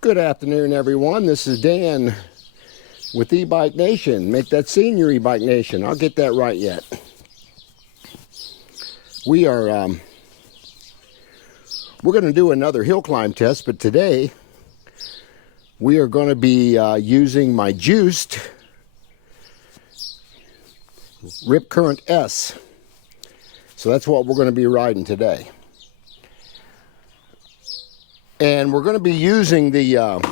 Good afternoon, everyone. This is Dan with E-Bike Nation. Make that senior E-Bike Nation. I'll get that right yet. We're going to do another hill climb test, but today we are going to be using my juiced Rip Current S. So that's what we're going to be riding today. And we're going to be using the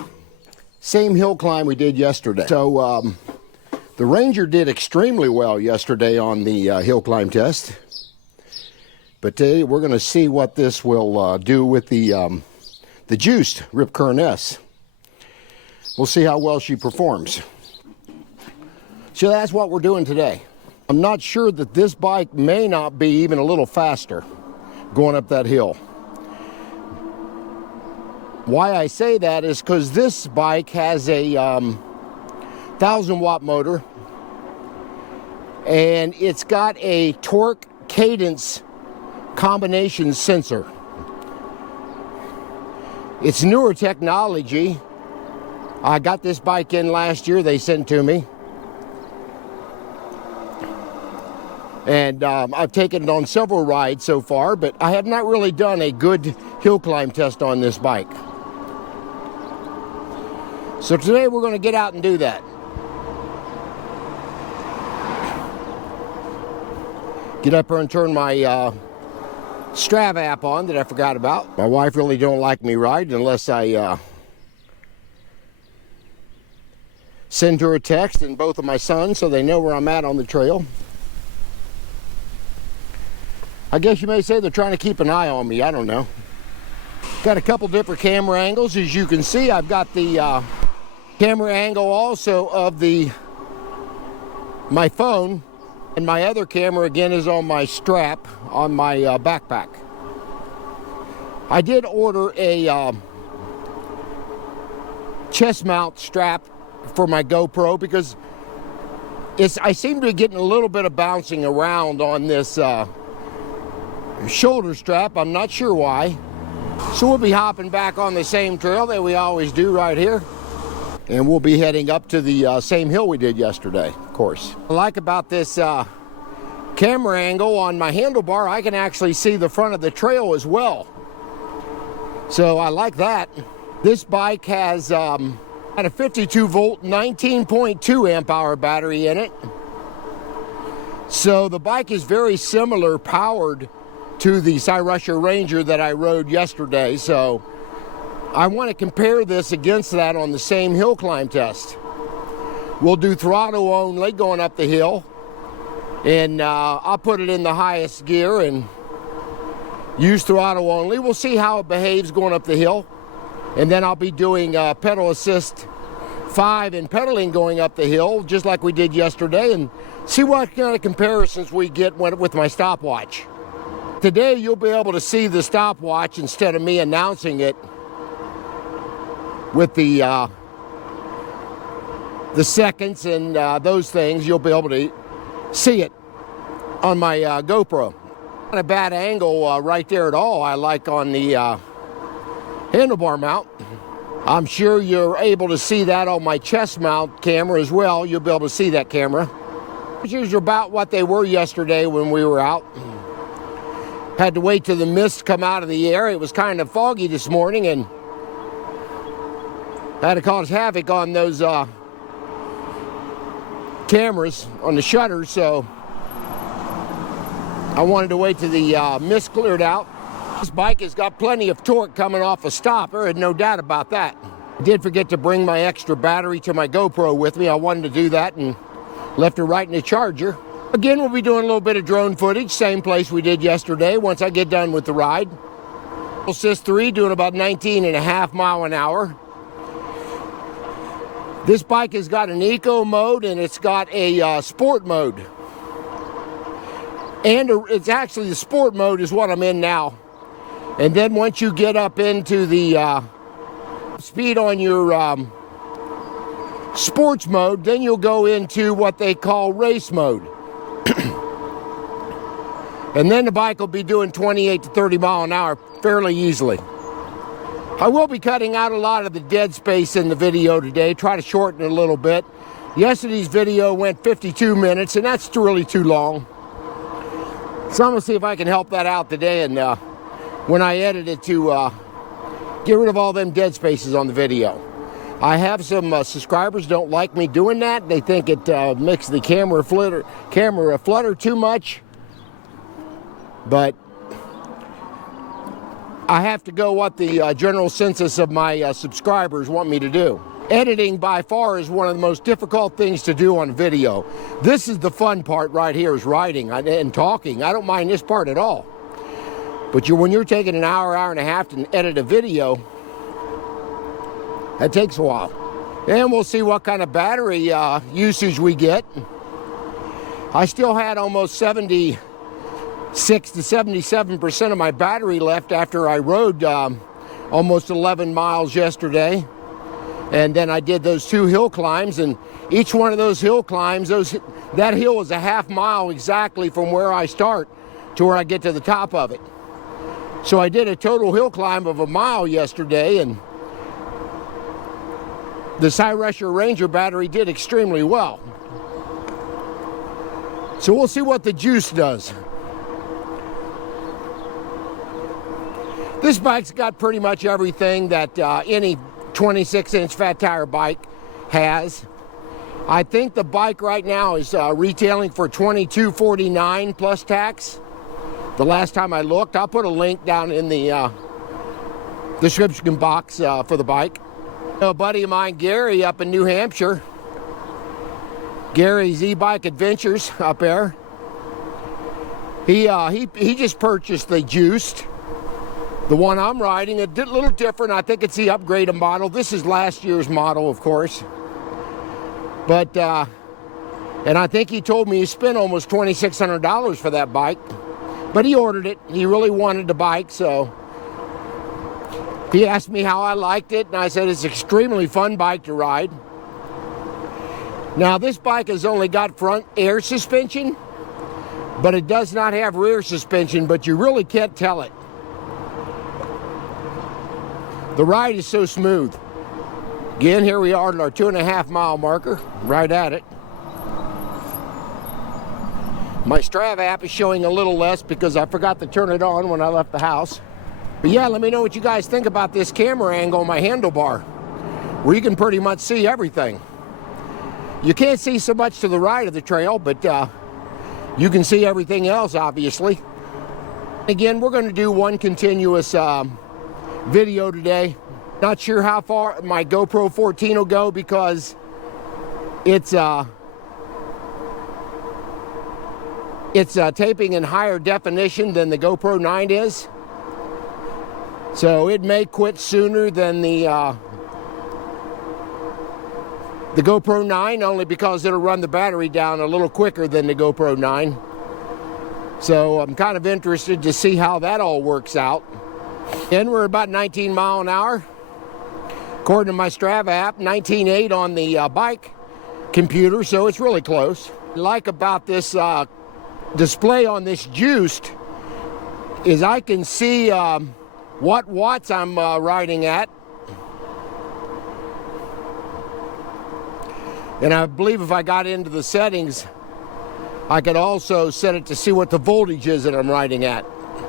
same hill climb we did yesterday. So the Ranger did extremely well yesterday on the hill climb test. But today we're going to see what this will do with the juiced Rip Current S. We'll see how well she performs. So that's what we're doing today. I'm not sure that this bike may not be even a little faster going up that hill. Why I say that is because this bike has a 1,000-watt motor, and it's got a torque cadence combination sensor. It's newer technology. I got this bike in last year, they sent to me. And I've taken it on several rides so far, but I have not really done a good hill climb test on this bike. So today we're going to get out and do that. Get up here and turn my Strava app on that I forgot about. My wife really don't like me riding unless I send her a text and both of my sons so they know where I'm at on the trail. I guess you may say they're trying to keep an eye on me. I don't know. Got a couple different camera angles. As you can see, I've got the camera angle also of my phone, and my other camera again is on my strap on my backpack. I did order a chest mount strap for my GoPro because I seem to be getting a little bit of bouncing around on this shoulder strap. I'm not sure why. So we'll be hopping back on the same trail that we always do right here. And we'll be heading up to the same hill we did yesterday, of course. What I like about this camera angle on my handlebar, I can actually see the front of the trail as well. So I like that. This bike has a 52-volt, 19.2 amp hour battery in it. So the bike is very similar powered to the Cyrusher Ranger that I rode yesterday. So I want to compare this against that on the same hill climb test. We'll do throttle only going up the hill, and I'll put it in the highest gear and use throttle only. We'll see how it behaves going up the hill, and then I'll be doing pedal assist 5 and pedaling going up the hill just like we did yesterday, and see what kind of comparisons we get with my stopwatch. Today you'll be able to see the stopwatch instead of me announcing it with the seconds and those things. You'll be able to see it on my GoPro. Not a bad angle right there at all. I like on the handlebar mount. I'm sure you're able to see that on my chest mount camera as well. You'll be able to see that camera. Pictures are about what they were yesterday when we were out. Had to wait till the mist come out of the air. It was kind of foggy this morning, and had to cause havoc on those cameras, on the shutters, so I wanted to wait till the mist cleared out. This bike has got plenty of torque coming off a stop. There is no doubt about that. I did forget to bring my extra battery to my GoPro with me. I wanted to do that and left it right in the charger. Again, we'll be doing a little bit of drone footage, same place we did yesterday once I get done with the ride. Assist 3 doing about 19.5 miles an hour. This bike has got an eco mode and it's got a sport mode. And it's actually the sport mode is what I'm in now. And then once you get up into the speed on your sports mode, then you'll go into what they call race mode. And then the bike will be doing 28 to 30 miles an hour fairly easily. I will be cutting out a lot of the dead space in the video today, try to shorten it a little bit. Yesterday's video went 52 minutes, and that's really too long. So I'm going to see if I can help that out today, and when I edit it, to get rid of all them dead spaces on the video. I have some subscribers don't like me doing that. They think it makes the camera flutter too much. But I have to go what the general census of my subscribers want me to do. Editing by far is one of the most difficult things to do on video. This is the fun part right here, is writing and talking. I don't mind this part at all. But when you're taking an hour, hour and a half to edit a video, that takes a while. And we'll see what kind of battery usage we get. I still had almost 76 to 77% of my battery left after I rode almost 11 miles yesterday. And then I did those 2 hill climbs, and each one of those hill climbs, that hill is a half mile exactly from where I start to where I get to the top of it. So I did a total hill climb of 1 mile yesterday, and the Cyrusher Ranger battery did extremely well. So we'll see what the juice does. This bike's got pretty much everything that any 26-inch fat tire bike has. I think the bike right now is retailing for $22.49 plus tax. The last time I looked, I'll put a link down in the description box for the bike. A buddy of mine, Gary, up in New Hampshire, Gary's e-bike adventures up there. He just purchased the Juiced. The one I'm riding, a little different. I think it's the upgraded model. This is last year's model, of course. But, and I think he told me he spent almost $2,600 for that bike. But he ordered it. He really wanted the bike, so he asked me how I liked it, and I said it's an extremely fun bike to ride. Now, this bike has only got front air suspension, but it does not have rear suspension, but you really can't tell it. The ride is so smooth. Again, here we are at our 2.5 mile marker, right at it. My Strava app is showing a little less because I forgot to turn it on when I left the house. But yeah, let me know what you guys think about this camera angle on my handlebar, where you can pretty much see everything. You can't see so much to the right of the trail, but you can see everything else, obviously. Again, we're going to do one continuous video today. Not sure how far my GoPro 14 will go because it's taping in higher definition than the GoPro 9 is. So it may quit sooner than the GoPro 9, only because it'll run the battery down a little quicker than the GoPro 9. So I'm kind of interested to see how that all works out. And we're about 19 mile an hour. According to my Strava app, 19.8 on the bike computer, so it's really close. What I like about this display on this Juiced is I can see what watts I'm riding at. And I believe if I got into the settings, I could also set it to see what the voltage is that I'm riding at.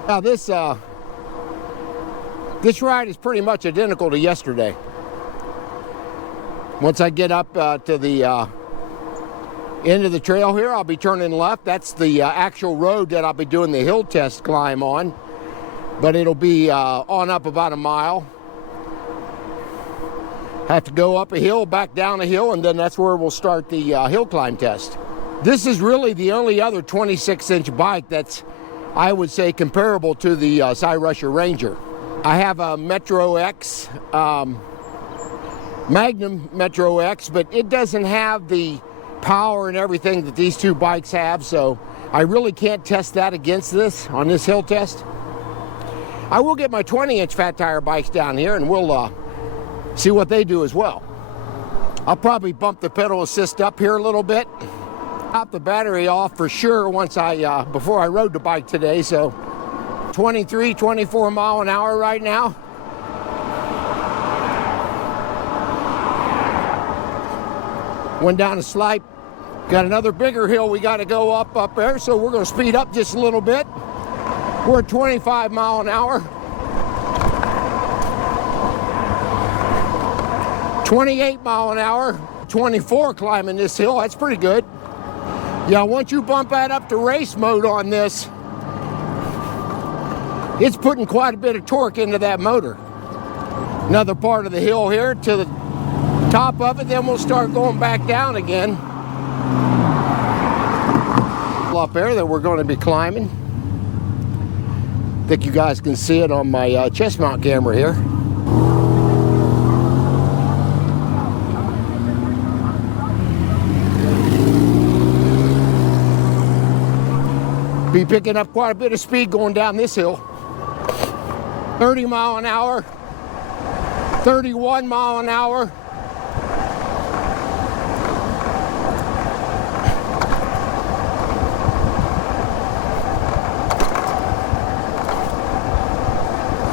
Now this ride is pretty much identical to yesterday. Once I get up to the end of the trail here, I'll be turning left. That's the actual road that I'll be doing the hill test climb on. But it'll be on up about 1 mile. Have to go up a hill, back down a hill, and then that's where we'll start the hill climb test. This is really the only other 26-inch bike that's, I would say, comparable to the Cyrusher Ranger. I have a Metro X, Magnum Metro X, but it doesn't have the power and everything that these two bikes have, so I really can't test that against this on this hill test. I will get my 20-inch fat tire bikes down here, and we'll see what they do as well. I'll probably bump the pedal assist up here a little bit. Top the battery off for sure once before I rode the bike today, so 23, 24 mile an hour right now. Went down a slight. Got another bigger hill we got to go up there, so we're going to speed up just a little bit. We're at 25 mile an hour. 28 mile an hour. 24 climbing this hill. That's pretty good. Yeah, once you bump that up to race mode on this, it's putting quite a bit of torque into that motor. Another part of the hill here to the top of it, then we'll start going back down again. Up there that we're going to be climbing. I think you guys can see it on my chest mount camera here. Be picking up quite a bit of speed going down this hill. 30 mile an hour, 31 mile an hour.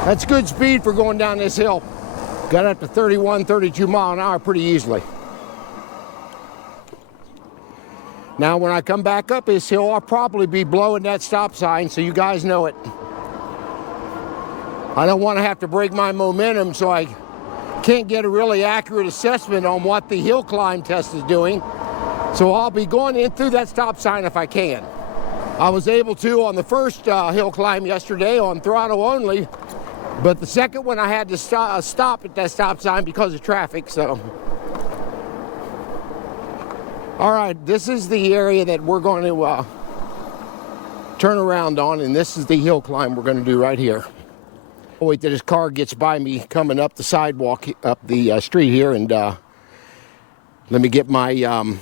That's good speed for going down this hill. Got up to 31, 32 mile an hour pretty easily. Now when I come back up this hill, I'll probably be blowing that stop sign, so you guys know it. I don't want to have to break my momentum, so I can't get a really accurate assessment on what the hill climb test is doing. So I'll be going in through that stop sign if I can. I was able to on the first hill climb yesterday on throttle only, but the second one I had to stop at that stop sign because of traffic, so. All right, this is the area that we're going to turn around on, and this is the hill climb we're going to do right here. I'll wait till this car gets by me coming up the sidewalk, up the street here, and let me get my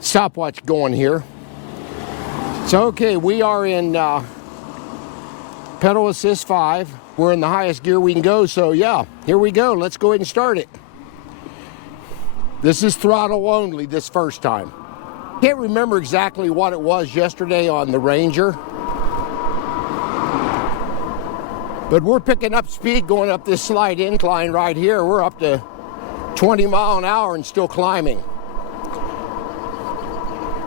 stopwatch going here. So, okay, we are in pedal assist 5. We're in the highest gear we can go, so yeah, here we go. Let's go ahead and start it. This is throttle only this first time. Can't remember exactly what it was yesterday on the Ranger, but we're picking up speed going up this slight incline right here. We're up to 20 mile an hour and still climbing.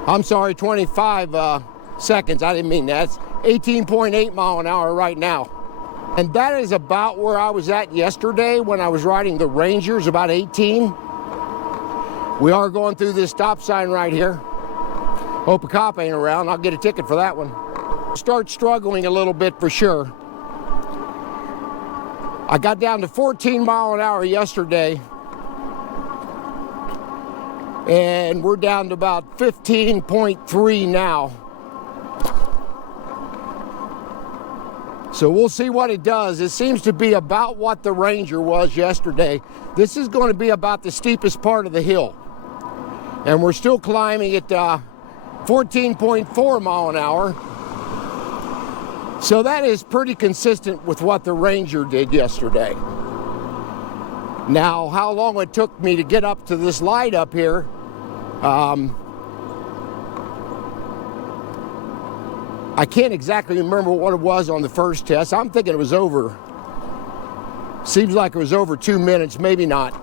I'm sorry, 25 seconds. I didn't mean that. It's 18.8 mile an hour right now. And that is about where I was at yesterday when I was riding the Rangers, about 18. We are going through this stop sign right here. Hope a cop ain't around. I'll get a ticket for that one. Start struggling a little bit for sure. I got down to 14 mile an hour yesterday, and we're down to about 15.3 now. So we'll see what it does. It seems to be about what the Ranger was yesterday. This is going to be about the steepest part of the hill. And we're still climbing at 14.4 mile an hour. So that is pretty consistent with what the Ranger did yesterday. Now, how long it took me to get up to this light up here, I can't exactly remember what it was on the first test. I'm thinking it was over, seems like it was over 2 minutes, maybe not.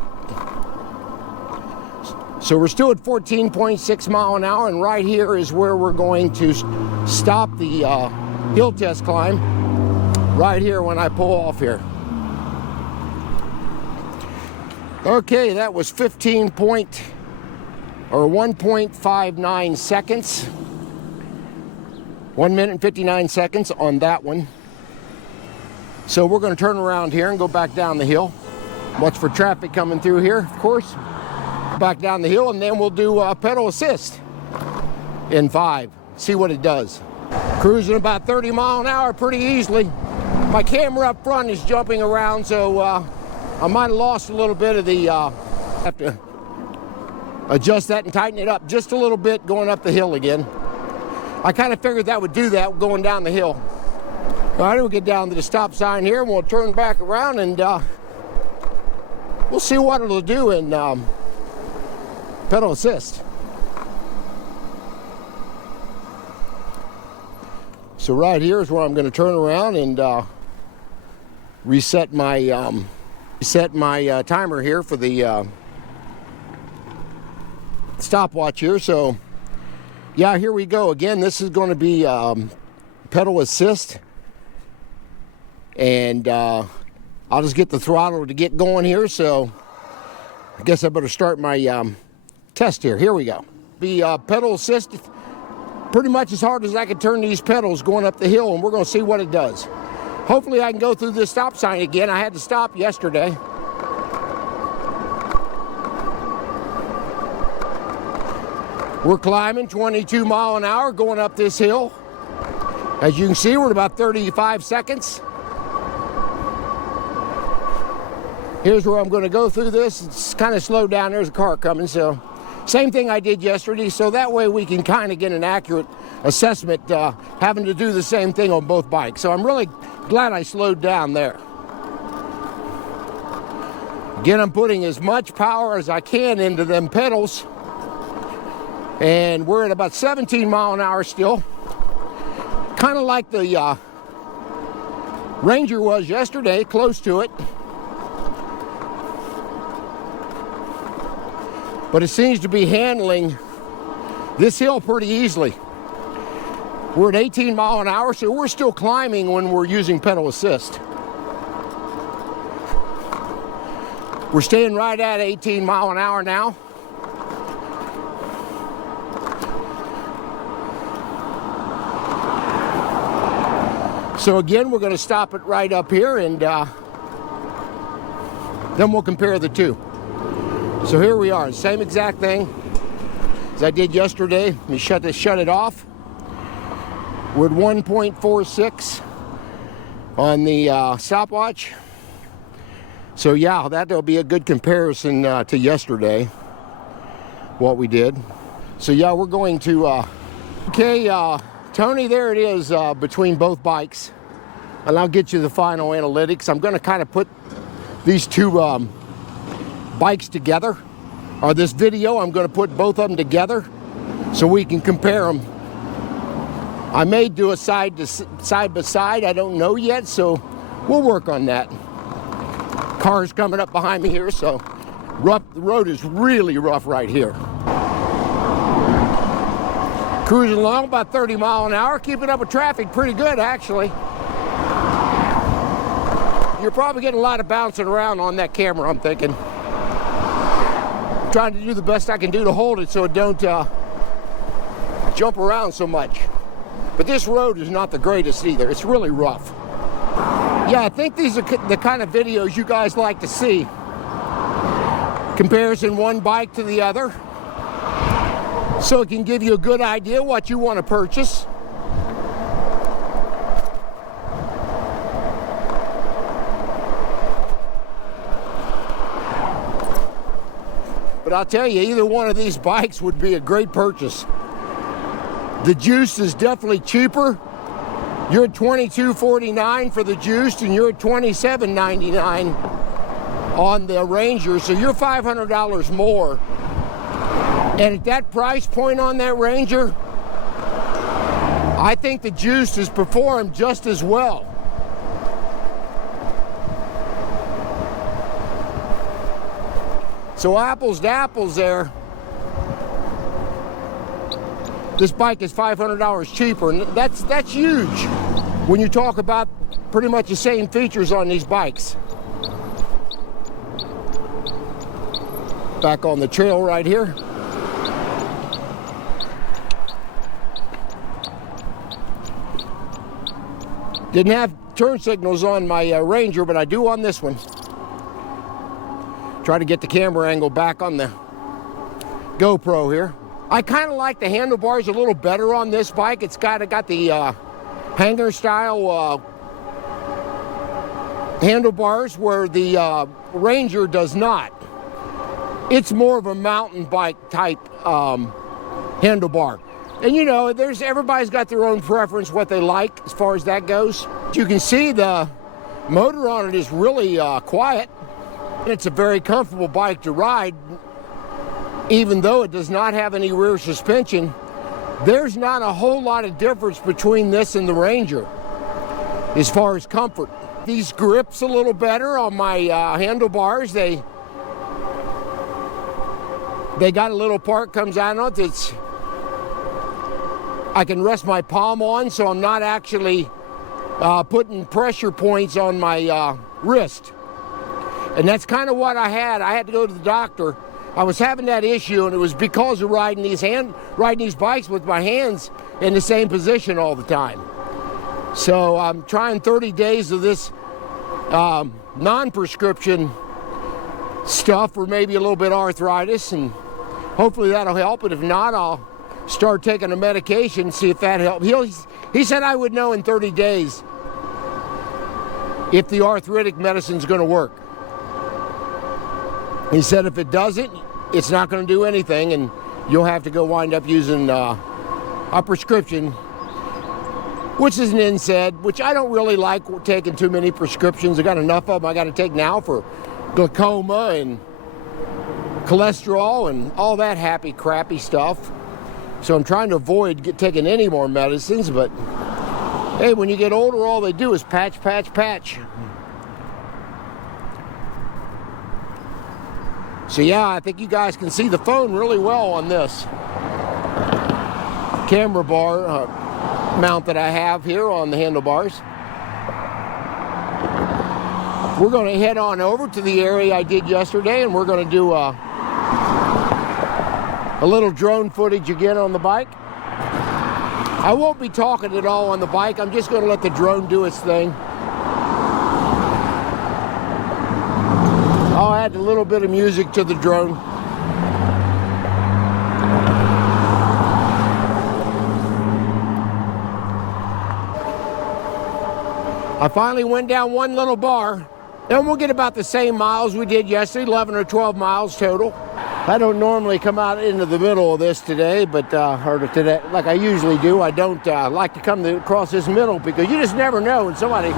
So we're still at 14.6 mile an hour, and right here is where we're going to stop the hill test climb, right here when I pull off here. Okay, that was 1.59 seconds. 1 minute and 59 seconds on that one. So we're going to turn around here and go back down the hill. Watch for traffic coming through here, of course. Back down the hill, and then we'll do pedal assist in 5. See what it does. Cruising about 30 mile an hour pretty easily. My camera up front is jumping around, so I might have lost a little bit of the, have to adjust that and tighten it up just a little bit going up the hill again. I kind of figured that would do that going down the hill. All right, we'll get down to the stop sign here, and we'll turn back around, and we'll see what it'll do in pedal assist. So right here is where I'm going to turn around and reset my timer here for the stopwatch here. So yeah, here we go again. This is going to be pedal assist, and I'll just get the throttle to get going here. So I guess I better start my test here. Here we go. Be pedal assist, pretty much as hard as I can turn these pedals going up the hill, and we're going to see what it does. Hopefully I can go through this stop sign again. I had to stop yesterday. We're climbing 22 mile an hour going up this hill. As you can see, we're at about 35 seconds. Here's where I'm going to go through this. It's kind of slowed down. There's a car coming, so same thing I did yesterday, so that way we can kind of get an accurate assessment, having to do the same thing on both bikes. So I'm really glad I slowed down there. Again, I'm putting as much power as I can into them pedals, and we're at about 17 mile an hour still. Kind of like the Ranger was yesterday, close to it. But it seems to be handling this hill pretty easily. We're at 18 mile an hour, so we're still climbing when we're using pedal assist. We're staying right at 18 mile an hour now. So again, we're going to stop it right up here, and then we'll compare the two. So here we are, same exact thing as I did yesterday. Let me shut it off. We're at 1.46 on the stopwatch. So yeah, that'll be a good comparison to yesterday, what we did. So yeah, we're going to, Tony, there it is between both bikes. And I'll get you the final analytics. I'm going to kind of put these two bikes together, or this video, I'm going to put both of them together so we can compare them. I may do a side by side, I don't know yet, so we'll work on that. Cars coming up behind me here, so rough. The road is really rough right here. Cruising along about 30 mile an hour, keeping up with traffic pretty good actually. You're probably getting a lot of bouncing around on that camera, I'm thinking. Trying to do the best I can do to hold it so it don't jump around so much. But this road is not the greatest either. It's really rough. Yeah, I think these are the kind of videos you guys like to see. Comparison one bike to the other, so it can give you a good idea what you want to purchase. But I'll tell you, either one of these bikes would be a great purchase. The Juiced is definitely cheaper. You're at $22.49 for the Juiced, and you're at $27.99 on the Ranger, so you're $500 more. And at that price point on that Ranger, I think the Juiced has performed just as well. So apples to apples there. This bike is $500 cheaper, and that's huge when you talk about pretty much the same features on these bikes. Back on the trail right here. Didn't have turn signals on my Ranger, but I do on this one. Try to get the camera angle back on the GoPro here. I kind of like the handlebars a little better on this bike. It's got the hanger style handlebars where the Ranger does not. It's more of a mountain bike type handlebar. And you know, everybody's got their own preference, what they like as far as that goes. You can see the motor on it is really quiet. It's a very comfortable bike to ride. Even though it does not have any rear suspension, there's not a whole lot of difference between this and the Ranger as far as comfort. These grips a little better on my handlebars. They got a little part comes out on it. I can rest my palm on, so I'm not actually putting pressure points on my wrist. And that's kind of what I had. I had to go to the doctor. I was having that issue, and it was because of riding these bikes with my hands in the same position all the time. So I'm trying 30 days of this non-prescription stuff for maybe a little bit of arthritis, and hopefully that'll help. But if not, I'll start taking a medication, see if that helps. He said I would know in 30 days if the arthritic medicine's going to work. He said if it doesn't, it's not going to do anything, and you'll have to go wind up using a prescription, which is an NSAID, which I don't really like taking too many prescriptions. I got enough of them I got to take now for glaucoma and cholesterol and all that happy, crappy stuff. So I'm trying to avoid taking any more medicines, but hey, when you get older, all they do is patch, patch, patch. So yeah, I think you guys can see the phone really well on this camera bar mount that I have here on the handlebars. We're going to head on over to the area I did yesterday, and we're going to do a little drone footage again on the bike. I won't be talking at all on the bike. I'm just going to let the drone do its thing. I'll add a little bit of music to the drone. I finally went down one little bar, and we'll get about the same miles we did yesterday, 11 or 12 miles total. I don't normally come out into the middle of this today, but or today, like I usually do. I don't like to come across this middle because you just never know when somebody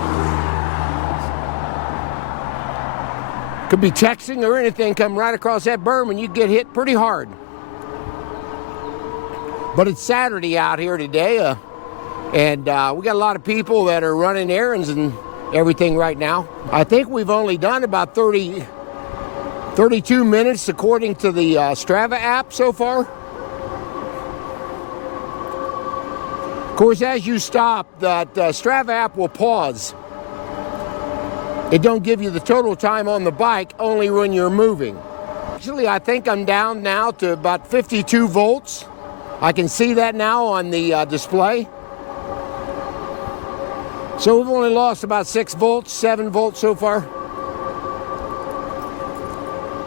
could be texting or anything, come right across that berm and you get hit pretty hard. But it's Saturday out here today, and we got a lot of people that are running errands and everything right now. I think we've only done about 32 minutes according to the Strava app so far. Of course, as you stop, that Strava app will pause. It don't give you the total time on the bike, only when you're moving. Actually, I think I'm down now to about 52 volts. I can see that now on the display. So we've only lost about 6 volts, 7 volts so far.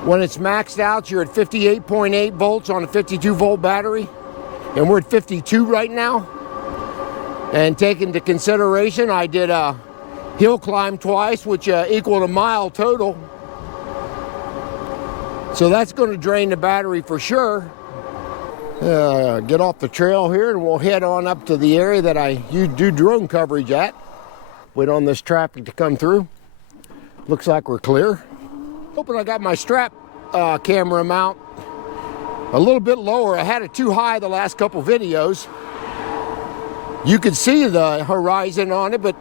When it's maxed out, you're at 58.8 volts on a 52 volt battery. And we're at 52 right now. And take into consideration, I did a hill climb twice, which equaled a mile total. So that's going to drain the battery for sure. Get off the trail here and we'll head on up to the area that I do drone coverage at. Wait on this traffic to come through. Looks like we're clear. Hoping I got my strap camera mount a little bit lower. I had it too high the last couple videos. You could see the horizon on it, but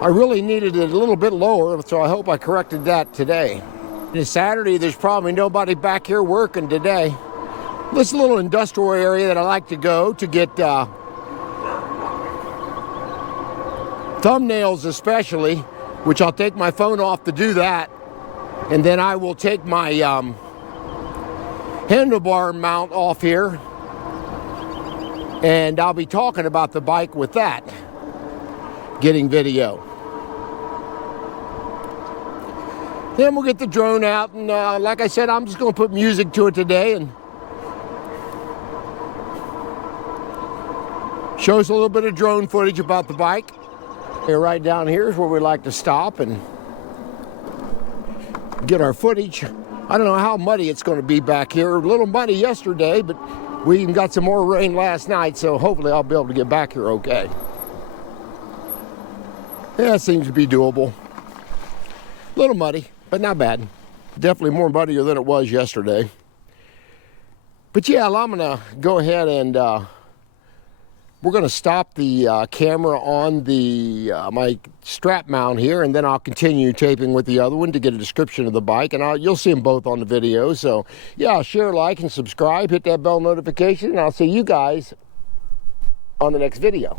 I really needed it a little bit lower, so I hope I corrected that today. It's Saturday, there's probably nobody back here working today. This little industrial area that I like to go to get thumbnails especially, which I'll take my phone off to do that. And then I will take my handlebar mount off here, and I'll be talking about the bike with that, getting video. Then we'll get the drone out, and like I said, I'm just going to put music to it today and show us a little bit of drone footage about the bike. Here, right down here is where we like to stop and get our footage. I don't know how muddy it's going to be back here. A little muddy yesterday, but we even got some more rain last night, so hopefully I'll be able to get back here okay. Yeah, it seems to be doable. A little muddy, but not bad. Definitely more muddier than it was yesterday. But yeah, I'm going to go ahead and we're going to stop the camera on the my strap mount here, and then I'll continue taping with the other one to get a description of the bike, and you'll see them both on the video. So yeah, share, like, and subscribe, hit that bell notification, and I'll see you guys on the next video.